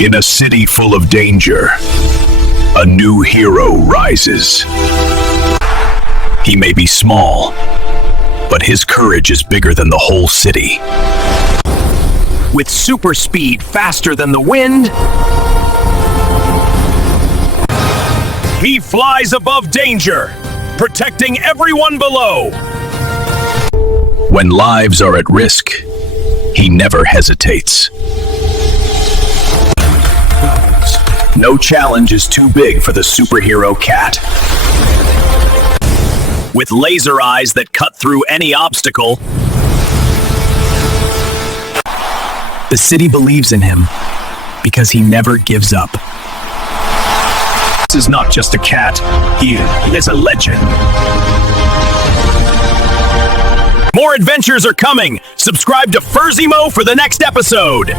In a city full of danger, a new hero rises. He may be small, but his courage is bigger than the whole city. With super speed faster than the wind, he flies above danger, protecting everyone below. When lives are at risk, he never hesitates. No challenge is too big for the superhero cat. With laser eyes that cut through any obstacle, the city believes in him because he never gives up. This is not just a cat, he is a legend. More adventures are coming. Subscribe to Furzimo for the next episode.